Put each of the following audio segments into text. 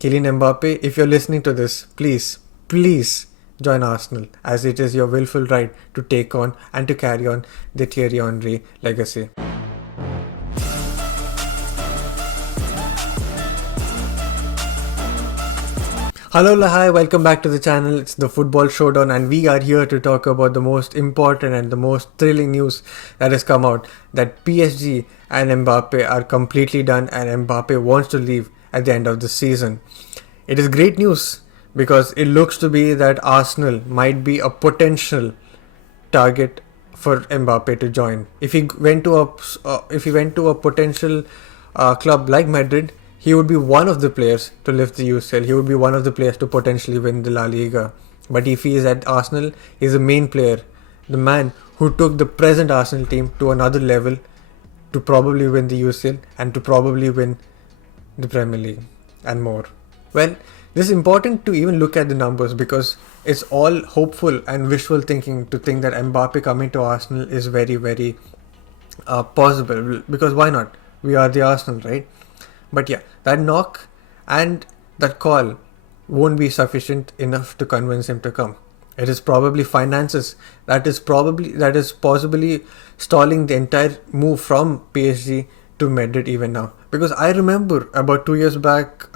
Kylian Mbappe, if you're listening to this, please join Arsenal, as it is your willful right to take on and to carry on the Thierry Henry legacy. Hello, hi, welcome back to the channel. It's the Football Showdown, and we are here to talk about the most important and the most thrilling news that has come out, that PSG and Mbappe are completely done and Mbappe wants to leave at the end of the season. It is great news because it looks to be that Arsenal might be a potential target for Mbappe to join. If he went to a potential club like Madrid, he would be one of the players to lift the UCL. He would be one of the players to potentially win the La Liga. But if he is at Arsenal, he's the main player, the man who took the present Arsenal team to another level to probably win the UCL and to probably win the Premier League and more. Well, this is important to even look at the numbers because it's all hopeful and wishful thinking to think that Mbappe coming to Arsenal is very, very possible. Because why not? We are the Arsenal, right? But yeah, that knock and that call won't be sufficient enough to convince him to come. It is probably finances that is possibly stalling the entire move from PSG to Madrid even now. Because I remember about 2 years back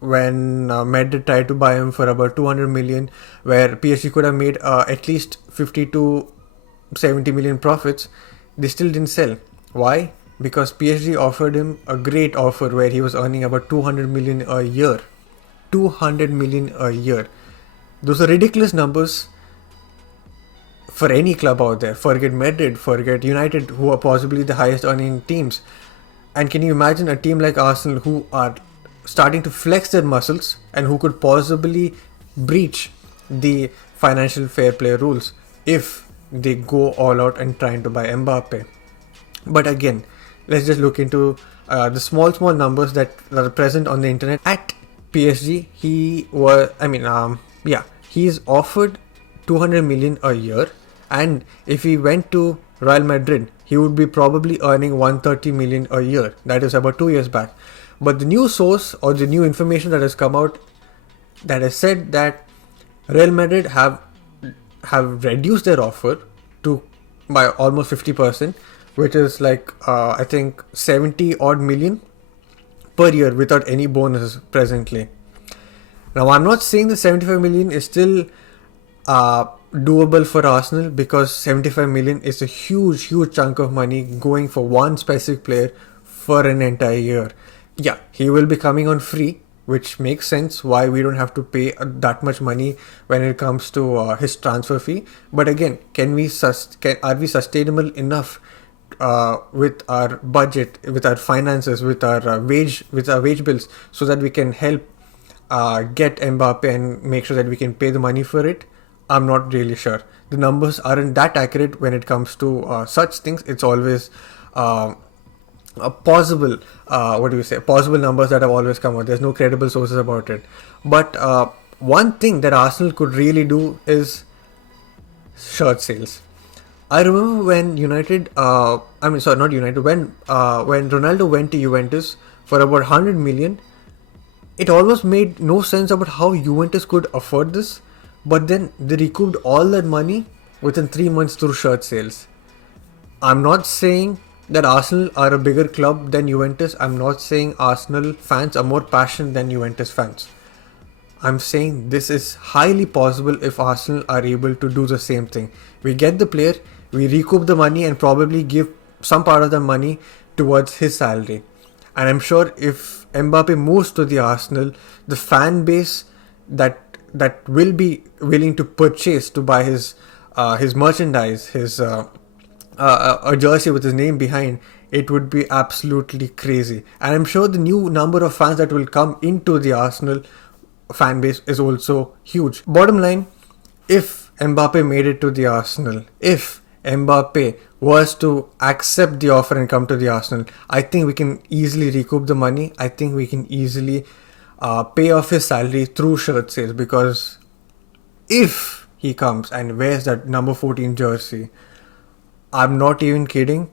when Madrid tried to buy him for about 200 million, where PSG could have made at least 50 to 70 million profits. They still didn't sell. Why? Because PSG offered him a great offer where he was earning about 200 million a year. 200 million a year. Those are ridiculous numbers for any club out there. Forget Madrid, forget United, who are possibly the highest earning teams. And can you imagine a team like Arsenal who are starting to flex their muscles and who could possibly breach the financial fair play rules if they go all out and trying to buy Mbappe? But again, let's just look into the small numbers that are present on the internet. At PSG, he's offered 200 million a year, and if he went to Real Madrid, he would be probably earning 130 million a year. That is about 2 years back. But the new source or the new information that has come out that has said that Real Madrid have reduced their offer to by almost 50%, which is like I think 70 odd million per year without any bonuses presently. Now, I'm not saying the 75 million is still doable for Arsenal, because 75 million is a huge chunk of money going for one specific player for an entire year. Yeah, he will be coming on free, which makes sense why we don't have to pay that much money when it comes to his transfer fee. But again, are we sustainable enough with our budget, with our finances, with our wage bills, so that we can help get Mbappe and make sure that we can pay the money for it? I'm not really sure. The numbers aren't that accurate when it comes to such things. It's always a possible possible numbers that have always come out. There's no credible sources about it. But one thing that Arsenal could really do is shirt sales. I remember when when Ronaldo went to Juventus for about 100 million, it almost made no sense about how Juventus could afford this, but then they recouped all that money within 3 months through shirt sales. I'm not saying that Arsenal are a bigger club than Juventus. I'm not saying Arsenal fans are more passionate than Juventus fans. I'm saying this is highly possible if Arsenal are able to do the same thing. We get the player, we recoup the money and probably give some part of the money towards his salary. And I'm sure if Mbappe moves to the Arsenal, the fan base that will be willing to purchase to buy his merchandise, his a jersey with his name behind, it would be absolutely crazy. And I'm sure the new number of fans that will come into the Arsenal fan base is also huge. Bottom line, if Mbappe made it to the Arsenal, if Mbappe was to accept the offer and come to the Arsenal, I think we can easily recoup the money. I think we can easily pay off his salary through shirt sales, because if he comes and wears that number 14 jersey, I'm not even kidding,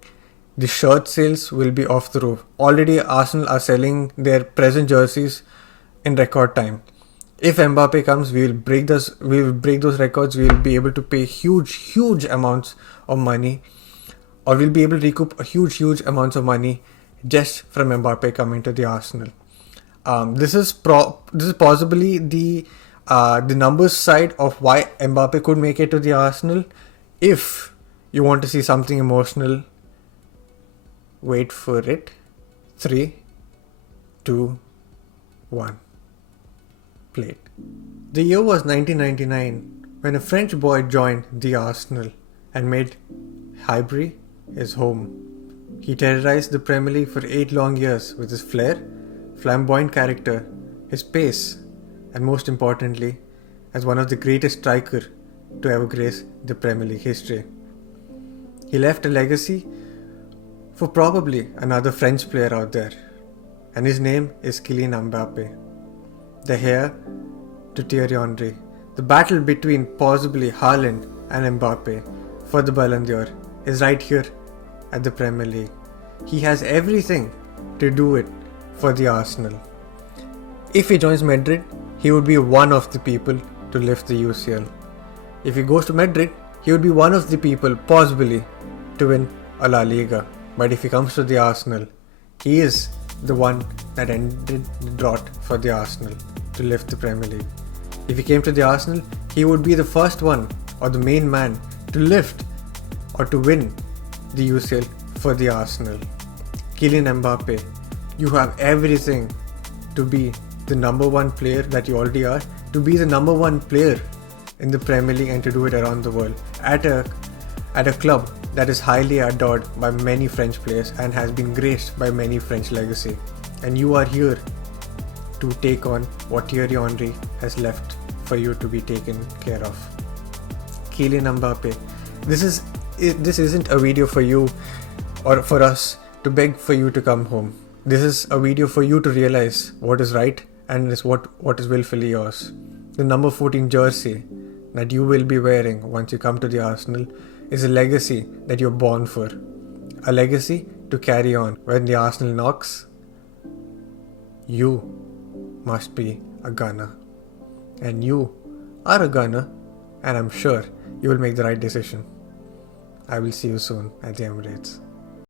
the shirt sales will be off the roof. Already Arsenal are selling their present jerseys in record time. If Mbappe comes, we will break this. We will break those records. We will be able to pay huge amounts of money, or we'll be able to recoup a huge amounts of money just from Mbappe coming to the Arsenal. This is possibly the numbers side of why Mbappe could make it to the Arsenal. If you want to see something emotional, wait for it. 3, 2, 1. Play it. The year was 1999 when a French boy joined the Arsenal and made Highbury his home. He terrorized the Premier League for 8 long years with his flair, flamboyant character, his pace, and most importantly, as one of the greatest strikers to ever grace the Premier League history. He left a legacy for probably another French player out there, and his name is Kylian Mbappe. The heir to Thierry Henry. The battle between possibly Haaland and Mbappe for the Ballon d'Or is right here at the Premier League. He has everything to do it for the Arsenal. If he joins Madrid, he would be one of the people to lift the UCL. If he goes to Madrid, he would be one of the people possibly to win a La Liga. But if he comes to the Arsenal, he is the one that ended the drought for the Arsenal to lift the Premier League. If he came to the Arsenal, he would be the first one or the main man to lift or to win the UCL for the Arsenal. Kylian Mbappe, you have everything to be the number one player that you already are, to be the number one player in the Premier League and to do it around the world at a club that is highly adored by many French players and has been graced by many French legacy. And you are here to take on what Thierry Henry has left for you to be taken care of. Kylian Mbappe, this isn't a video for you or for us to beg for you to come home. This is a video for you to realize what is right and is what is willfully yours. The number 14 jersey that you will be wearing once you come to the Arsenal is a legacy that you're born for. A legacy to carry on. When the Arsenal knocks, you must be a gunner. And you are a gunner, and I'm sure you will make the right decision. I will see you soon at the Emirates.